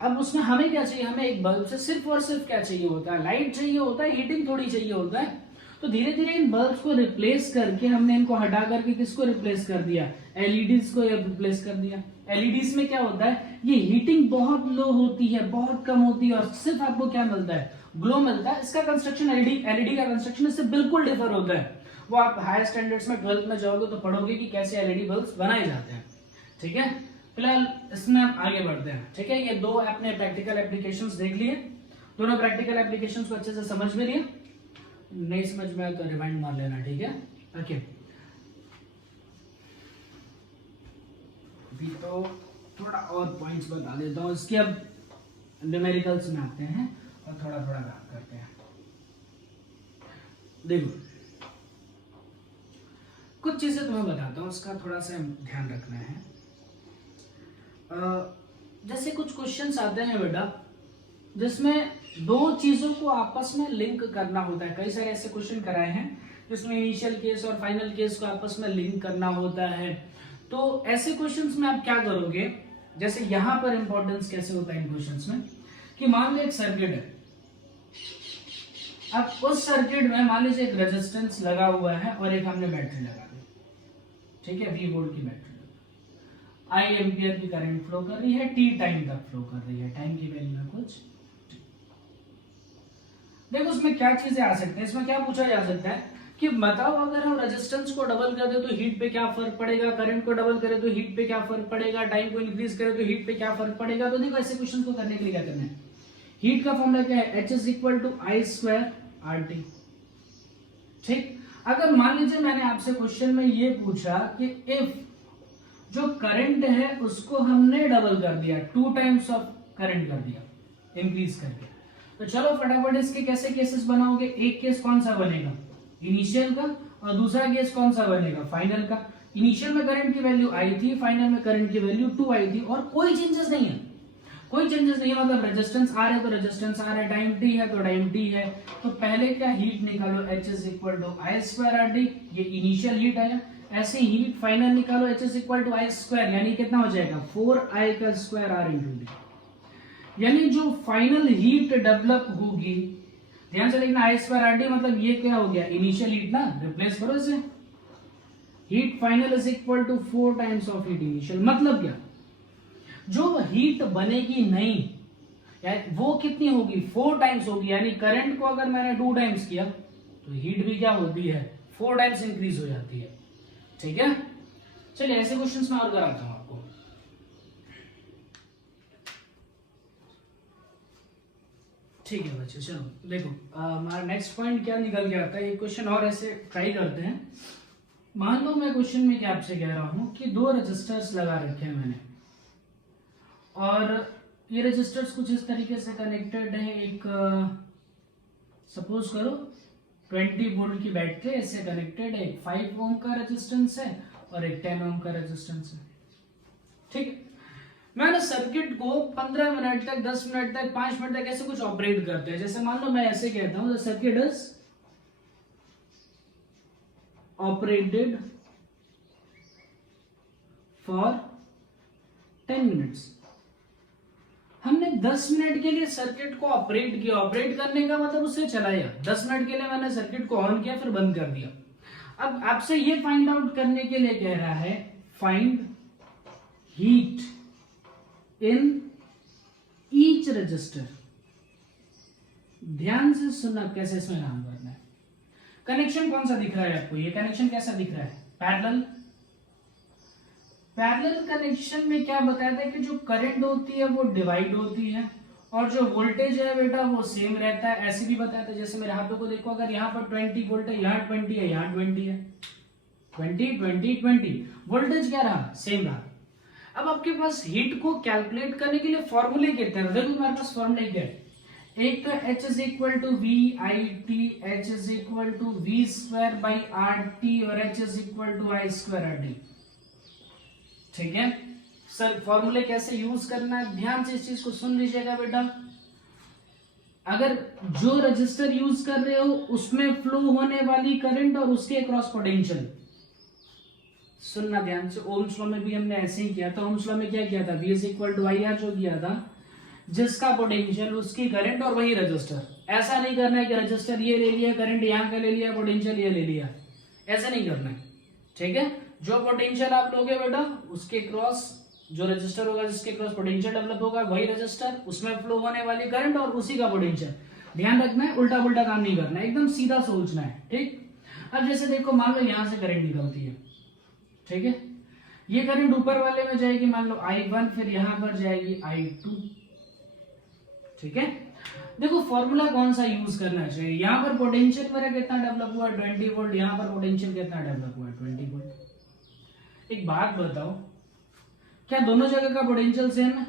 अब उसमें हमें क्या चाहिए, हमें एक बल्ब से सिर्फ और सिर्फ क्या चाहिए होता है, लाइट चाहिए होता है, हीटिंग थोड़ी चाहिए होता है। तो धीरे धीरे इन बल्ब्स को रिप्लेस करके हमने इनको हटा करके किसको रिप्लेस कर दिया, एलईडीज को रिप्लेस कर दिया। एलईडीज में क्या होता है, ये हीटिंग बहुत लो होती है, बहुत कम होती है, और सिर्फ आपको क्या मिलता है, ग्लो मिलता है। इसका कंस्ट्रक्शन एलईडी का कंस्ट्रक्शन इससे बिल्कुल डिफर होता है। वो आप हायर स्टैंडर्ड्स में 12th में जाओगे तो पढ़ोगे कि कैसे एलईडी बल्ब्स बनाए जाते हैं, ठीक है। फिलहाल इसमें हम आगे बढ़ते हैं, ठीक है। ये दो आपने प्रैक्टिकल एप्लीकेशंस देख लिए, दोनों प्रैक्टिकल एप्लीकेशंस को अच्छे से समझ में लिए, नहीं समझ में आया तो रिवाइंड मार लेना, ठीक है। ओके, अभी तो थोड़ा और पॉइंट्स बता देता हूँ इसके, अब न्यूमेरिकल्स में आते हैं और थोड़ा थोड़ा बात करते हैं। देखो कुछ चीजें तुम्हें बताता हूँ, उसका थोड़ा सा ध्यान रखना है। जैसे कुछ क्वेश्चंस आते हैं बेटा जिसमें दो चीजों को आपस में लिंक करना होता है। कई सारे ऐसे क्वेश्चन कराए हैं जिसमें इनिशियल केस और फाइनल केस को आपस में लिंक करना होता है। तो ऐसे क्वेश्चंस में आप क्या करोगे, जैसे यहां पर इंपॉर्टेंस कैसे होता है इन क्वेश्चंस में, कि मान लो एक सर्किट है, अब उस सर्किट में मान लीजिए एक रेजिस्टेंस लगा हुआ है और एक हमने बैटरी लगा दी, ठीक है, V वोल्ट की बैटरी, I एम्पियर की करंट फ्लो कर रही है, T टाइम तक फ्लो कर रही है, टाइम की वैल्यू है कुछ। देखो उसमें क्या चीजें आ सकती हैं, इसमें क्या पूछा जा सकता है कि बताओ अगर हम रेजिस्टेंस को डबल कर दे तो हीट पे क्या फर्क पड़ेगा, करंट को डबल करे तो हीट पे क्या फर्क पड़ेगा, टाइम को इंक्रीज करे तो हीट पे क्या फर्क पड़ेगा। तो देखो ऐसे क्वेश्चन को करने के लिए क्या करना है, हीट का फॉर्मूला क्या है, H is equal to I square RT, ठीक। अगर मान लीजिए मैंने आपसे क्वेश्चन में ये पूछा कि इफ जो करंट है उसको हमने डबल कर दिया, 2 टाइम्स ऑफ करंट कर दिया इंक्रीज करके, तो चलो फटाफट इसके कैसे केसेस बनाओगे। एक केस कौन सा बनेगा, इनिशियल का, और दूसरा केस कौन सा बनेगा, फाइनल का। इनिशियल में करंट की वैल्यू I थी, फाइनल में करंट की वैल्यू 2I थी, और कोई चेंजेस नहीं है, कोई चेंजेस नहीं है। मतलब रेजिस्टेंस R है तो रेजिस्टेंस R है, टाइम T है तो टाइम T है। तो पहले क्या हीट निकालो, H is equal to I square RT, ये इनिशियल हीट आया। ऐसे हीट फाइनल निकालो, H is equal to I square, यानी कितना हो जाएगा 4I का स्क्वायर R इंटू D, यानी जो फाइनल हीट डेवलप होगी, ध्यान से देखना, I स्क्वायर RT मतलब ये क्या हो गया, इनिशियल हीट ना, रिप्लेस करो इसे, heat final is equal to 4 times of heat initial. मतलब क्या, जो हीट बनेगी नहीं वो कितनी होगी, 4 टाइम्स होगी, यानी करंट को अगर मैंने 2 टाइम्स किया तो हीट भी क्या होती है, 4 टाइम्स इंक्रीज हो जाती है, ठीक है। चलिए ऐसे क्वेश्चंस में और कराता हूं आपको। ठीक है बच्चे, चलो देखो हमारा नेक्स्ट पॉइंट क्या निकल के आता है, ये क्वेश्चन और ऐसे ट्राई करते हैं। मान लो मैं क्वेश्चन में क्या आपसे कह रहा हूं कि 2 रजिस्टर्स लगा रखे हैं मैंने, और ये रजिस्टर्स कुछ इस तरीके से कनेक्टेड है। एक सपोज करो 20 वोल्ट की बैटरी ऐसे कनेक्टेड है, एक 5 ओम का रेजिस्टेंस है और एक 10 ओम का रेजिस्टेंस है, ठीक है। मैंने सर्किट को 15 मिनट तक, 10 मिनट तक, 5 मिनट तक ऐसे कुछ ऑपरेट करते हैं। जैसे मान लो मैं ऐसे कहता हूं, the circuit is operated for 10 minutes. हमने 10 मिनट के लिए सर्किट को ऑपरेट किया, ऑपरेट करने का मतलब उसे चलाया, 10 मिनट के लिए मैंने सर्किट को ऑन किया फिर बंद कर दिया। अब आपसे ये फाइंड आउट करने के लिए कह रहा है, find heat in each resistor. ध्यान से सुनना कैसे इसमें काम करना है। कनेक्शन कौन सा दिख रहा है आपको, ये कनेक्शन कैसा दिख रहा है, पैरेलल। पैरेलल कनेक्शन में क्या बताया था कि जो करंट होती है वो डिवाइड होती है और जो वोल्टेज है बेटा वो सेम रहता है। ऐसे भी बताया था, जैसे मेरे हाथों को देखो, अगर यहाँ पर 20 वोल्ट है, यहाँ 20 है, यहाँ 20 है, 20 20 20, वोल्टेज क्या रहा, सेम रहा। अब आपके पास हीट को कैलकुलेट करने के लिए फॉर्मूले कितने हैं, देखो हमारे पास फॉर्मूले क्या है। एक तो H is equal to V I T, H is equal to V square by R T, और H is equal to I square R T. ठीक है सर, फॉर्मूले कैसे यूज करना है, ध्यान से इस चीज को सुन लीजिएगा बेटा। अगर जो रजिस्टर यूज कर रहे हो उसमें फ्लो होने वाली करंट और उसके क्रॉस पोटेंशियल, सुनना ध्यान से। ओम्स लॉ में भी हमने ऐसे ही किया था। ओम्स लॉ में क्या किया था, V is equal to I R जो किया था, जिसका पोटेंशियल उसकी करंट और वही रजिस्टर। ऐसा नहीं करना है कि रजिस्टर ये ले लिया, करंट यहाँ का ले लिया, पोटेंशियल ये ले लिया, ऐसा नहीं करना है। ठीक है, जो पोटेंशियल आप लोगे बेटा उसके क्रॉस, जो रजिस्टर होगा जिसके क्रॉस पोटेंशियल डेवलप होगा वही रजिस्टर, उसमें फ्लो होने वाली करंट और उसी का पोटेंशियल। ध्यान रखना है, उल्टा पुल्टा काम नहीं करना है, एकदम सीधा सोचना है। ठीक, अब जैसे देखो मान लो यहां से करंट निकलती है, ठीक है, ये करंट ऊपर वाले में जाएगी, मान लो I1, फिर यहां पर जाएगी I2। ठीक है, देखो फॉर्मूला कौन सा यूज करना चाहिए। यहाँ पर पोटेंशियल मेरा कितना डेवलप हुआ है, 20 वोल्ट, यहाँ पर पोटेंशियल कितना डेवलप हुआ है, 20 वोल्ट। एक बात बताओ, क्या दोनों जगह का पोटेंशियल सेम है,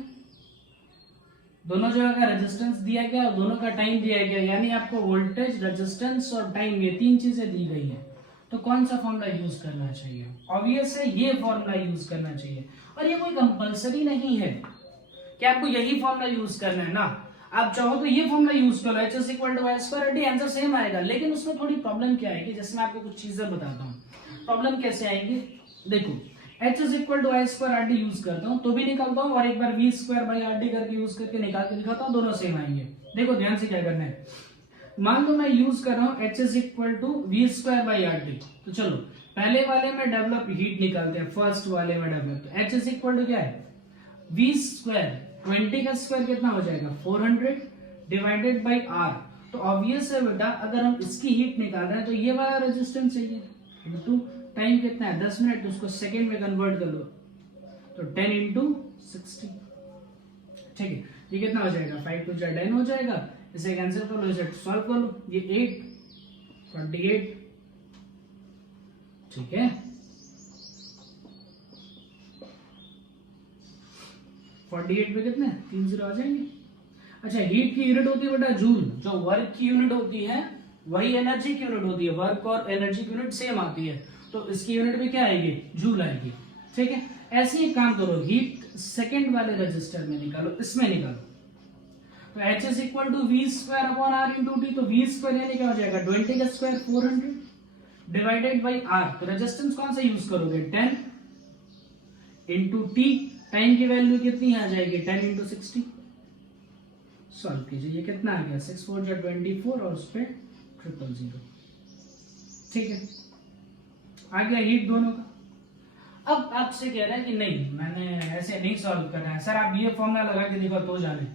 दोनों जगह का रेजिस्टेंस दिया गया और दोनों का टाइम दिया गया, यानी आपको वोल्टेज, रेजिस्टेंस और टाइम, ये तीन चीजें दी गई है, तो कौन सा फॉर्मूला यूज करना चाहिए। ऑब्वियस है ये फॉर्मूला यूज करना चाहिए, और ये कोई कंपलसरी नहीं है कि आपको यही फॉर्मूला यूज करना है ना। आप चाहो तो ये फॉर्मूला यूज करो, H is equal to I square D, answer same आएगा। लेकिन उसमें थोड़ी प्रॉब्लम क्या आएगी, जैसे मैं आपको कुछ चीजें बताता हूँ। प्रॉब्लम कैसे आएगी, देखो H is equal to I square R D use करता हूँ तो भी निकालता हूँ, और एक बार V square by R D करके यूज करके निकाल के दिखाता हूँ, दोनों सेम आएंगे। देखो ध्यान से क्या करना है, मान लो मैं यूज कर रहा हूँ H is equal to V square by R D, तो चलो पहले वाले में डेवलप हीट निकालते हैं, फर्स्ट वाले में डेवलप, तो H इज इक्वल टू क्या है, वी स्क्वायर, 20 का स्क्वायर कितना हो जाएगा 400 डिवाइडेड बाई आर। तो ऑब्वियस है बेटा, अगर हम इसकी हीट निकाल रहे हैं तो ये वाला रेजिस्टेंस चाहिए, इनटू टाइम कितना है 10 मिनट, तो उसको सेकंड में कन्वर्ट कर लो, तो 10 इंटू 60। ठीक है, ये कितना हो जाएगा, 5 2 10 हो जाएगा। इसे कैंसिल कर लो, इसे सॉल्व कर लो, ये 8 28। ठीक है, 48 पे कितने 3 जीरो आ जाएंगे। अच्छा, हीट की यूनिट होती है बेटा जूल, जो वर्क की यूनिट होती है वही एनर्जी की यूनिट होती है, वर्क और एनर्जी की यूनिट सेम आती है, तो इसकी यूनिट भी क्या आएगी, जूल आएगी। ठीक है, ऐसे ही काम करो, हीट सेकंड वाले रजिस्टर में निकालो, इसमें निकालो, तो H is equal to V square upon R into T, तो वी स्क्वायर यानी क्या हो जाएगा 20 का स्क्वायर 400 डिवाइडेड बाई आर, तो रेजिस्टेंस कौन सा यूज करोगे 10 इंटू टी, टाइम की वैल्यू कितनी आ जाएगी 10 इंटू 60। सॉल्व कीजिए, ये कितना आ गया 6 4 जा 24 और उस पे 000। ठीक है, आ गया हीट दोनों का। अब आपसे कह रहा है कि नहीं मैंने ऐसे नहीं सॉल्व करना है सर, आप ये फॉर्मूला लगा के देखो तो जाने।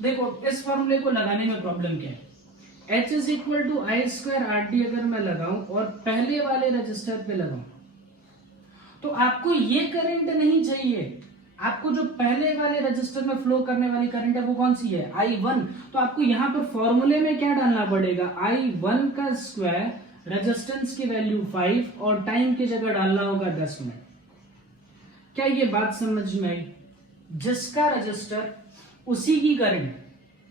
देखो इस फॉर्मूले को लगाने में प्रॉब्लम क्या है, H is equal to I square R T अगर मैं लगाऊं और पहले वाले रजिस्टर पे लगाऊं, तो आपको ये करंट नहीं चाहिए, आपको जो पहले वाले रजिस्टर में फ्लो करने वाली करंट है वो कौन सी है I1। तो आपको यहाँ पर फॉर्मूले में क्या डालना पड़ेगा, I1 का स्क्वायर, रेजिस्टेंस की वैल्यू 5 और टाइम की जगह डालना होगा 10 मिनट। क्या ये बात समझ में आई, जिसका रजिस्टर उसी की करंट,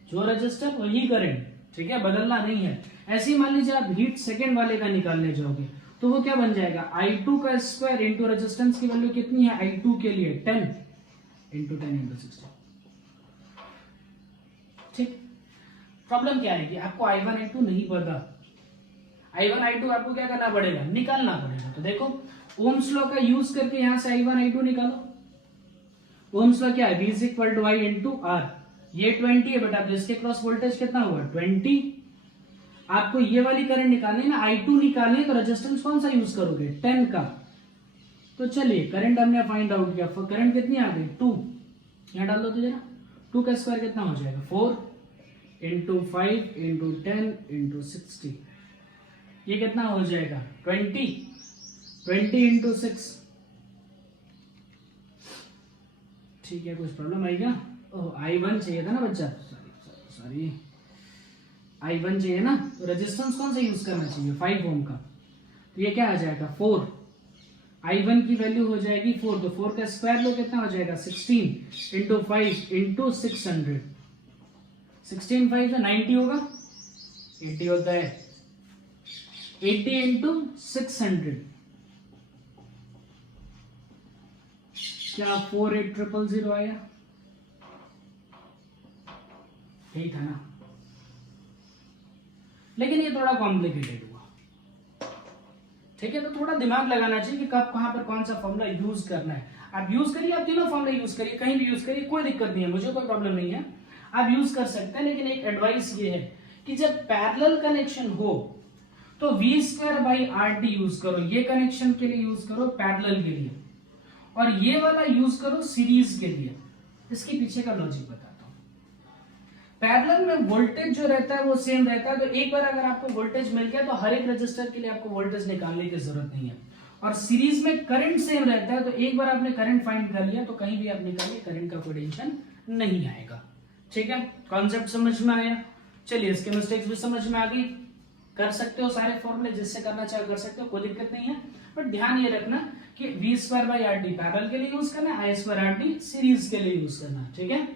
जो रजिस्टर वही करंट, ठीक है, बदलना नहीं है। ऐसे ही मान लीजिए आप हीट सेकंड वाले का निकालने जाओगे तो वो क्या बन जाएगा I2 का स्क्वायर इंटू रेजिस्टेंस की वैल्यू कितनी है I2 के लिए 10 इंटू 10 इंटू 60। ठीक, प्रॉब्लम क्या है कि आपको I1 I2 नहीं पता, I1 I2 आपको क्या करना पड़ेगा, निकालना पड़ेगा। तो देखो ओम्स लॉ का यूज करके यहां से I1 I2 निकालो। ओम्स लॉ क्या है, V is equal to I into R, ये 20 है बेटा, तो इसके क्रॉस वोल्टेज कितना हुआ 20। आपको ये वाली करंट निकालनी है ना, I2 निकालनी है, तो रेजिस्टेंस कौन सा यूज करोगे 10 का। तो चलिए करंट हमने फाइंड आउट किया, करंट कितनी आ गई 2, यहां डाल दो तो जरा, 2 का स्क्वायर कितना हो जाएगा 4 इंटू 5 इंटू 10 इंटू 60, ये कितना हो जाएगा 20 इंटू 6। ठीक है, कुछ प्रॉब्लम आई क्या, I1 चाहिए था ना बच्चा, सॉरी I1 चाहिए ना, तो रेजिस्टेंस कौन सा यूज करना चाहिए 5 ओम का, तो ये क्या आ जाएगा 4, I1 की वैल्यू हो जाएगी 4, तो 4 का स्क्वायर लो कितना हो जाएगा 16 इंटू 5 इंटू 600, 16 5 तो 90 होगा, 80 होता है, 80 इंटू 600 क्या 48000 आया, यही था ना। लेकिन ये थोड़ा कॉम्प्लिकेटेड हुआ, ठीक है, तो थोड़ा दिमाग लगाना चाहिए कि कब कहां पर कौन सा फॉर्मूला यूज करना है। आप यूज करिए, आप तीनों फॉर्मूला यूज करिए, कहीं भी यूज करिए, कोई दिक्कत नहीं है, मुझे कोई प्रॉब्लम नहीं है, आप यूज कर सकते हैं। लेकिन एक एडवाइस ये है कि जब पैरेलल कनेक्शन हो तो v²/RT यूज करो, ये कनेक्शन के लिए यूज करो पैरेलल के लिए, और ये वाला यूज करो सीरीज के लिए। इसके पीछे का लॉजिक बताता हूं। पैरेलल में वोल्टेज जो रहता है वो सेम रहता है, तो एक बार अगर आपको वोल्टेज मिल गया तो हर एक रजिस्टर के लिए आपको वोल्टेज निकालने की जरूरत नहीं है। और सीरीज में करंट सेम रहता है, तो एक बार आपने करंट फाइंड कर लिया तो कहीं भी आप निकालिए, करंट का कोई टेंशन नहीं आएगा। ठीक है, कॉन्सेप्ट समझ में आया। चलिए, इसके मिस्टेक्स भी समझ में आ गई, कर सकते हो सारे फॉर्मूले, जिससे करना चाहे कर सकते हो, कोई दिक्कत नहीं है। बट ध्यान ये रखना कि v²/RT पैरेलल के लिए यूज करना है, I²RT सीरीज के लिए यूज करना है। ठीक है,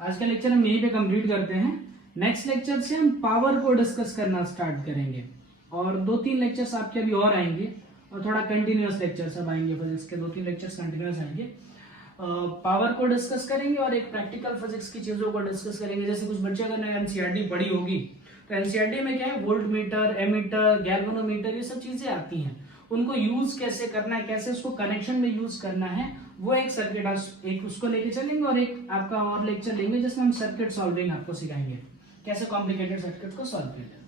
आज का लेक्चर हम यहीं पे कंप्लीट करते हैं। नेक्स्ट लेक्चर से हम पावर को डिस्कस करना स्टार्ट करेंगे, और 2-3 लेक्चर्स आपके अभी और आएंगे, और थोड़ा कंटिन्यूअस लेक्चर सब आएंगे, फिजिक्स के 2-3 लेक्चर्स कंटिन्यूअस आएंगे। पावर को डिस्कस करेंगे और एक प्रैक्टिकल फिजिक्स की चीजों को डिस्कस करेंगे। जैसे कुछ बच्चे अगर एनसीईआरटी पढ़ी होगी तो एनसीईआरटी में क्या है, वोल्ट मीटर, एमीटर, गैल्वेनोमीटर, ये सब चीजें आती हैं, उनको यूज कैसे करना है, कैसे उसको कनेक्शन में यूज करना है, वो एक सर्किट एक उसको लेके चलेंगे, और एक आपका और लेक्चर लेंगे जिसमें हम सर्किट सॉल्विंग आपको सिखाएंगे, कैसे कॉम्प्लिकेटेड सर्किट को सॉल्व किया जाए।